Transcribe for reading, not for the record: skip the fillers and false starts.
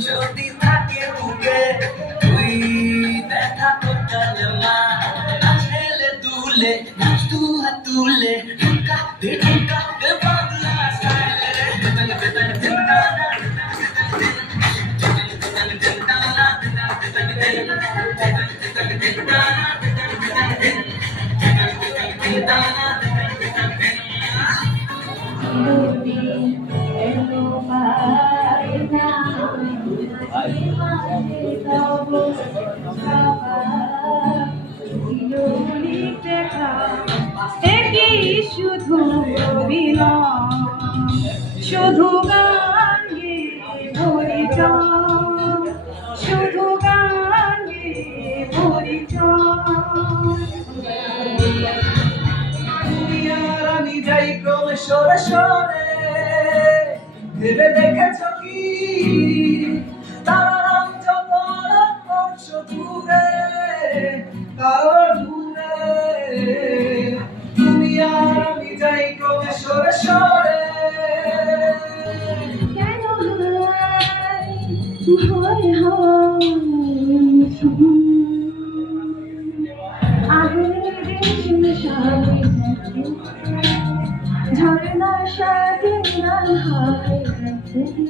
যদি থাকে বুকে তুই দেখা করতে মা ছেলে তুলে নাচ তু হাত তুলে ঢুকা দে বাংলা স্টাইলে শুধু শুধু গান গেয়ে পরিচয় শুধু গান গেয়ে পরিচয় তুমি আর আমি যাই ক্রমে সরে সরে ভেবে দেখেছ কি তারা রং যত অংশ দূরে কারো দূরে তুমি আর আমি যাই ক্রমে সরে সরে কেন ভয় হয় আগুনের রেশমি শাড়ি ঝর্ণার সাথে হয়